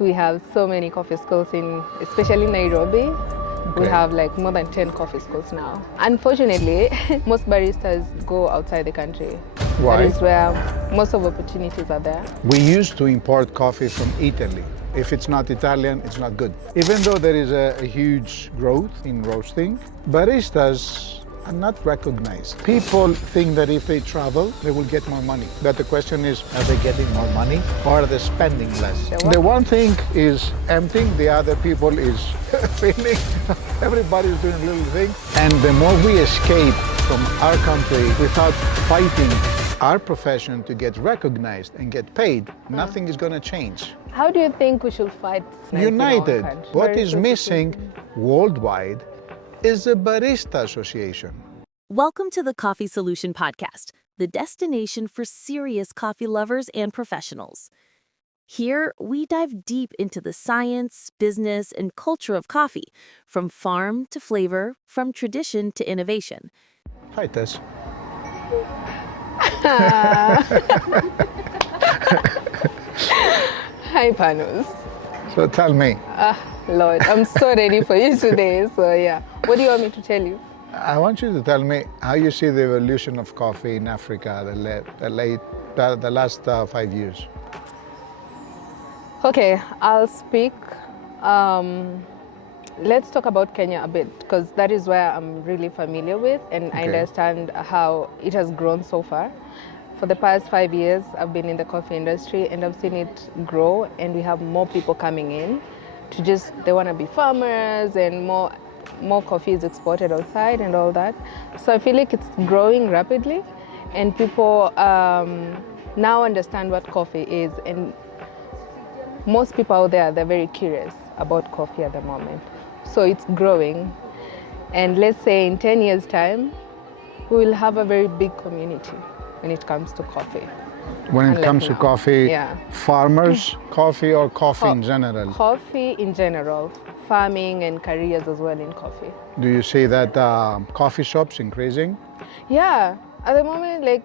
We have so many coffee schools especially Nairobi. Okay. We have like more than 10 coffee schools now. Unfortunately, most baristas go outside the country. Why? That is where most of opportunities are there. We used to import coffee from Italy. If it's not Italian, it's not good. Even though there is a huge growth in roasting, baristas are not recognized. People think that if they travel, they will get more money. But the question is, are they getting more money or are they spending less? The one thing is emptying, the other people is filling. Everybody's doing a little thing. And the more we escape from our country without fighting our profession to get recognized and get paid, nothing is going to change. How do you think we should fight? United. What is missing worldwide is a Barista Association. Welcome to the Coffee Solution Podcast, the destination for serious coffee lovers and professionals. Here, we dive deep into the science, business, and culture of coffee, from farm to flavor, from tradition to innovation. Hi, Tess. Hi, Panos. So tell me, Lord, I'm so ready for you today. So yeah, what do you want me to tell you? I want you to tell me how you see the evolution of coffee in Africa the last 5 years. Okay, I'll speak. Let's talk about Kenya a bit, because that is where I'm really familiar with, and I understand how it has grown so far. For the past 5 years, I've been in the coffee industry and I've seen it grow, and we have more people coming in they want to be farmers, and more coffee is exported outside and all that. So I feel like it's growing rapidly, and people now understand what coffee is, and most people out there, they're very curious about coffee at the moment. So it's growing, and let's say in 10 years' time, we will have a very big community when it comes to coffee. When it comes to coffee, farmers, coffee, or coffee in general? Coffee in general, farming and careers as well in coffee. Do you see that coffee shops increasing? Yeah, at the moment, like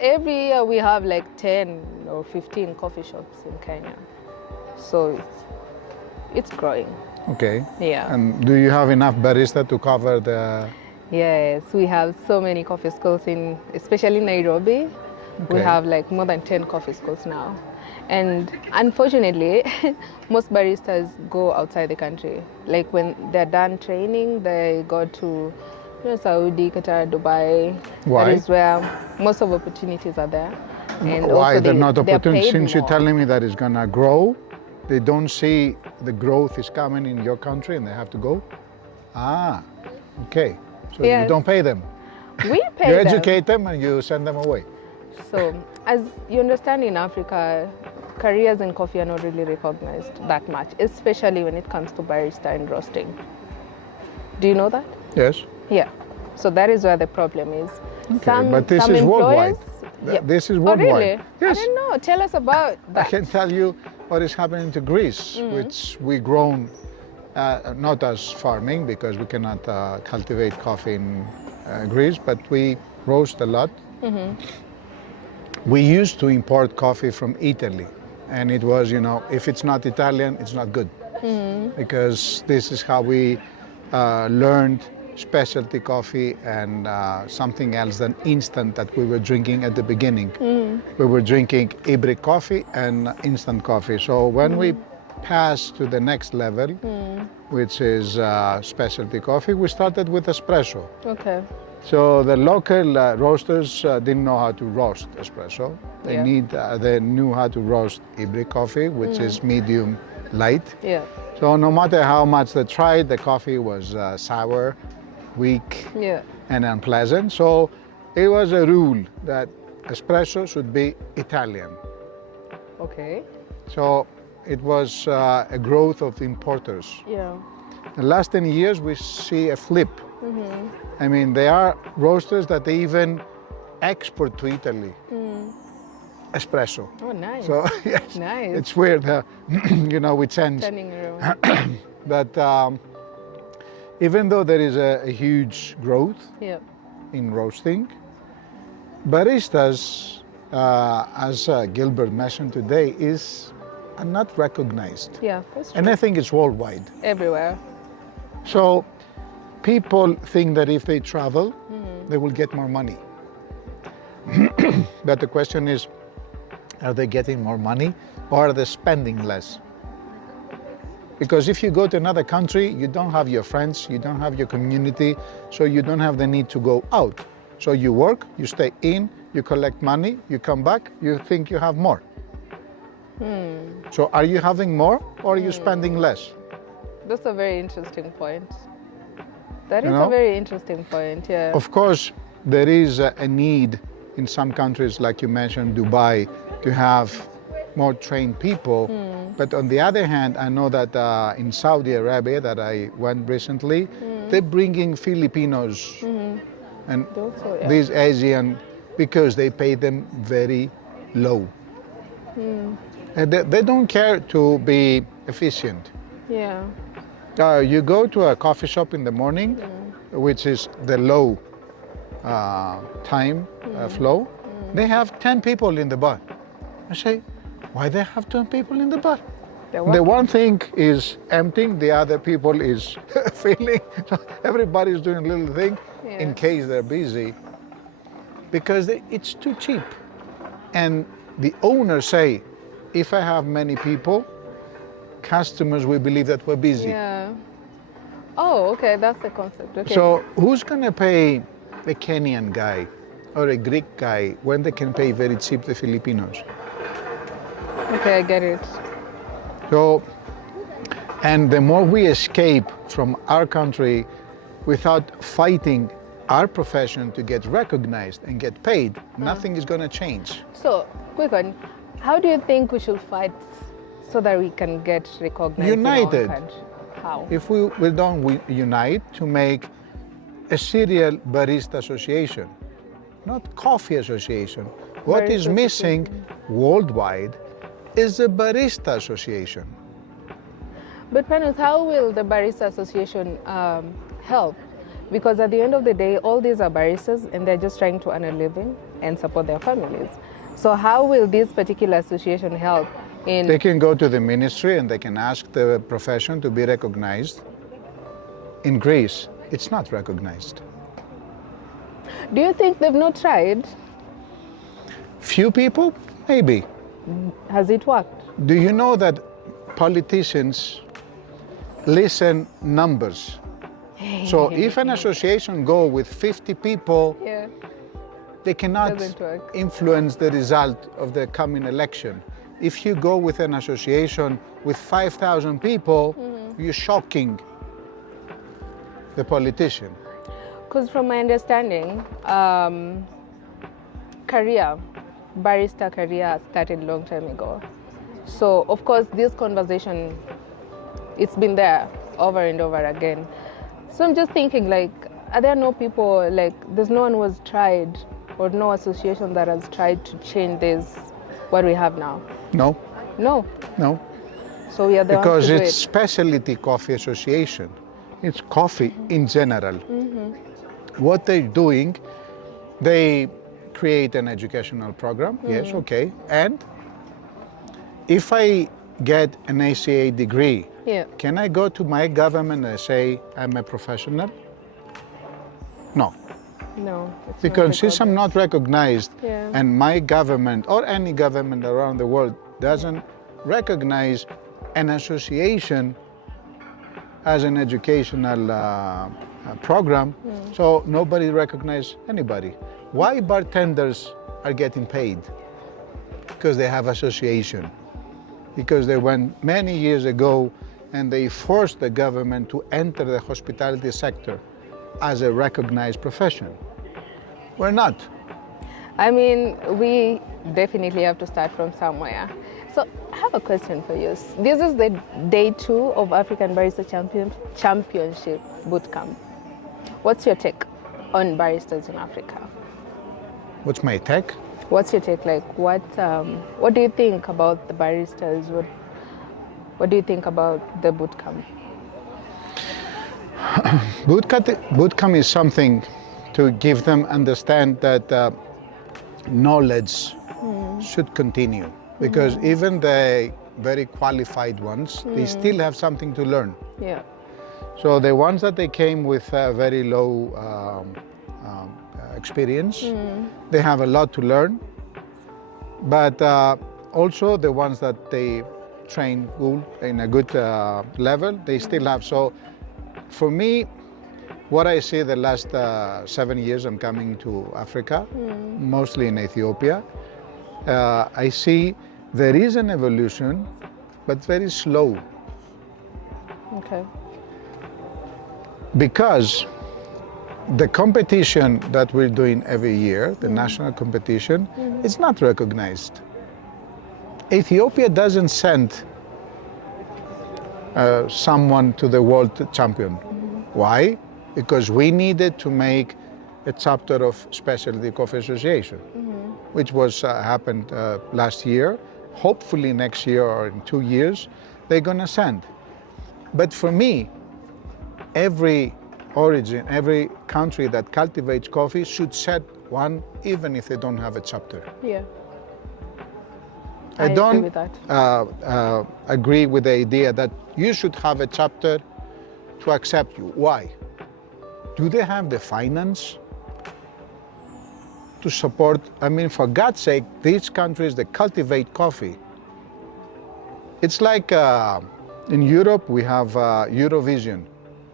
every year we have like 10 or 15 coffee shops in Kenya. So it's growing. Okay. Yeah. And do you have enough barista to cover the... Yes, we have so many coffee schools especially Nairobi. We have like more than 10 coffee schools now. And unfortunately, most baristas go outside the country. Like when they're done training, they go to Saudi, Qatar, Dubai. Why? That is where most of opportunities are there. And why also they're not opportunities? Since you're more. telling me that it's gonna grow, they don't see the growth is coming in your country and they have to go? Ah, okay. So you don't pay them. We pay You them. educate them and you send them away. So, as you understand, in Africa, careers in coffee are not really recognized that much, especially when it comes to barista and roasting. Do you know that? Yes. Yeah. So that is where the problem is. Okay, but this is worldwide. This is worldwide. Oh, really? Yes. I don't know. Tell us about that. I can tell you what is happening to Greece, which we grown not as farming, because we cannot cultivate coffee in Greece, but we roast a lot. We used to import coffee from Italy, and it was, if it's not Italian, it's not good. Because this is how we learned specialty coffee and something else than instant that we were drinking at the beginning. We were drinking hybrid coffee and instant coffee. So when we passed to the next level, which is specialty coffee, we started with espresso. Okay. So the local roasters didn't know how to roast espresso. They knew how to roast hybrid coffee, which is medium light. Yeah. So no matter how much they tried, the coffee was sour, weak, and unpleasant. So it was a rule that espresso should be Italian. Okay. So it was a growth of importers. Yeah. The last 10 years, we see a flip. I mean, there are roasters that they even export to Italy. Espresso. Oh, nice. So, yes, Nice. it's weird, we change. Turning around. But even though there is a huge growth in roasting, baristas, as Gilbert mentioned today, is are not recognized. Yeah, that's true. And I think it's worldwide. Everywhere. So people think that if they travel, they will get more money. But the question is, are they getting more money or are they spending less? Because if you go to another country, you don't have your friends, you don't have your community, so you don't have the need to go out. So you work, you stay in, you collect money, you come back, you think you have more. So are you having more or are you spending less? That's a very interesting point. That You is know? a very interesting point, yeah. Of course, there is a need in some countries, like you mentioned, Dubai, to have more trained people. But on the other hand, I know that in Saudi Arabia, that I went recently, they're bringing Filipinos and Also, yeah. these Asian, because they pay them very low. And they don't care to be efficient. Yeah. You go to a coffee shop in the morning, which is the low time flow, they have 10 people in the bar. I say, why they have 10 people in the bar? The one thing is emptying, the other people is filling. So everybody's doing a little thing in case they're busy, because it's too cheap. And the owners say, if I have many people, customers will believe that we're busy. Yeah. Oh, okay, that's the concept. Okay. So who's gonna pay a Kenyan guy or a Greek guy when they can pay very cheap the Filipinos? Okay, I get it. So, and the more we escape from our country without fighting our profession to get recognized and get paid, nothing is gonna change. So, quick one. How do you think we should fight so that we can get recognized United. in our country? How? If we don't unite to make a serial barista association, not coffee association. What is Barista missing worldwide is a barista association. But Panos, how will the Barista Association help? Because at the end of the day, all these are baristas and they're just trying to earn a living and support their families. So how will this particular association help in... They can go to the ministry and they can ask the profession to be recognized. In Greece, it's not recognized. Do you think they've not tried? Few people, maybe. Has it worked? Do you know that politicians listen numbers? So if an association go with 50 people, Yeah. they cannot Doesn't work. influence the result of the coming election. If you go with an association with 5,000 people, you're shocking the politician. Because from my understanding, barista career started long time ago. So of course this conversation, it's been there over and over again. So I'm just thinking, like, are there no people, like, there's no one who has tried, or no association that has tried to change this, what we have now? No, No. no. So we are the Because ones to do it's it. specialty coffee association. It's coffee in general. What they're doing, they create an educational program, yes, okay. And if I get an ACA degree, Yeah. can I go to my government and say I'm a professional? No, No. It's because since not I'm not recognized Yeah. and my government or any government around the world doesn't recognize an association as an educational program, so nobody recognizes anybody. Why bartenders are getting paid? Because they have association. Because they went many years ago and they forced the government to enter the hospitality sector as a recognized profession. We're not. I mean, we definitely have to start from somewhere. So I have a question for you. This is the day 2 of African Barista Championship Bootcamp. What's your take on baristas in Africa? What's my take? What's your take? Like, what do you think about the baristas? What do you think about the bootcamp? Bootcamp is something to give them understand that knowledge should continue, because even the very qualified ones, they still have something to learn. Yeah. So the ones that they came with very low experience, they have a lot to learn. But also the ones that they train good in a good level, they still have. So for me, what I see the last 7 years, I'm coming to Africa, mostly in Ethiopia. I see there is an evolution, but very slow. Okay. Because the competition that we're doing every year, the national competition, it's not recognized. Ethiopia doesn't send someone to the world champion. Why? Because we needed to make a chapter of Specialty Coffee Association, which was happened last year. Hopefully next year or in 2 years, they're gonna send. But for me, every origin, every country that cultivates coffee should set one, even if they don't have a chapter. Yeah. I agree don't with that. agree with the idea that you should have a chapter to accept you. Why? Do they have the finance to support? I mean, for God's sake, these countries that cultivate coffee, it's like in Europe we have Eurovision.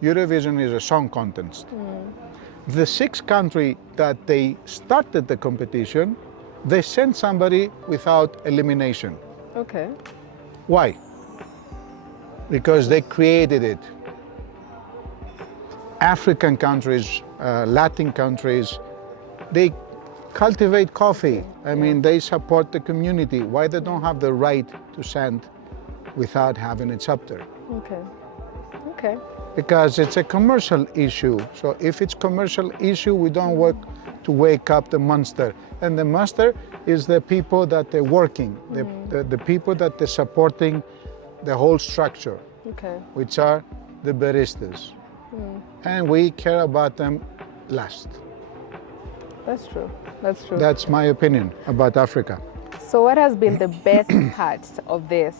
Eurovision is a song contest. The 6th country that they started the competition, they sent somebody without elimination. Okay. Why? Because they created it. African countries, Latin countries, they cultivate coffee. I mean, they support the community. Why they don't have the right to send without having a chapter? Okay. Okay. Because it's a commercial issue. So if it's commercial issue, we don't work to wake up the monster. And the monster is the people that they're working, the people that they're supporting the whole structure, Okay. which are the baristas. And we care about them last. That's true. That's true. That's my opinion about Africa. So what has been the best part of this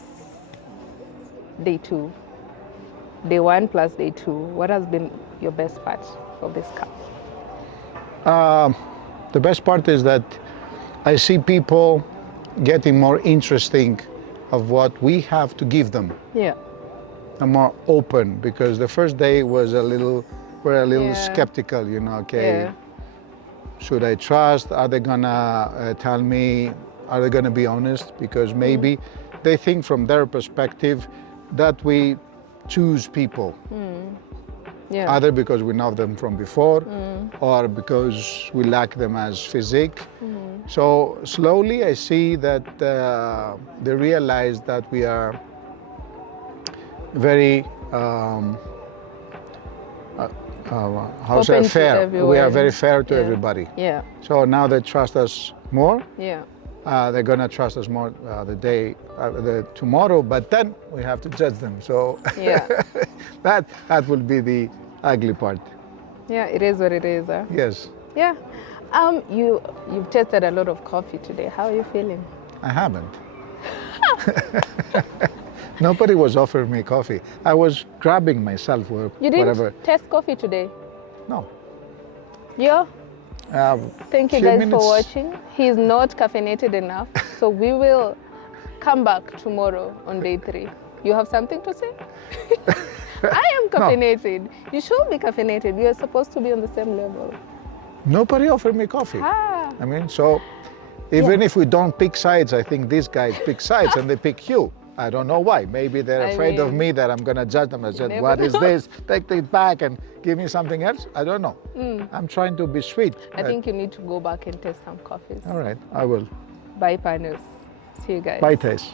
day 2? Day 1 plus day 2. What has been your best part of this cup? The best part is that I see people getting more interesting of what we have to give them. Yeah. And more open, because the first day was we're a little Yeah. skeptical, you know, okay, Yeah. should I trust? Are they gonna tell me? Are they gonna be honest? Because maybe they think from their perspective that we choose people, Yeah. either because we know them from before or because we like them as physique. So slowly I see that they realize that we are very Open to fair. We are everyone. very fair to Yeah. everybody. Yeah. So now they trust us more. Yeah. They're gonna trust us more the tomorrow, but then we have to judge them. So Yeah. that will be the ugly part. Yeah, it is what it is, huh? Yes, Yeah. You've tasted a lot of coffee today. How are you feeling? I haven't. Nobody was offering me coffee. I was grabbing myself or You didn't whatever. taste coffee today? No. Yeah. Thank you Few guys minutes. for watching. He's not caffeinated enough, so we will come back tomorrow on day 3. You have something to say? I am caffeinated. You should be caffeinated. You are supposed to be on the same level. Nobody offered me coffee. Ah. I mean, so even if we don't pick sides, I think these guys pick sides and they pick you. I don't know why. Maybe they're afraid of mean, me that I'm gonna judge them. I said, never what is know. this? Take it back and give me something else? I don't know. I'm trying to be sweet. I think you need to go back and taste some coffees. All right, I will. Bye, partners. See you guys. Bye, Tess.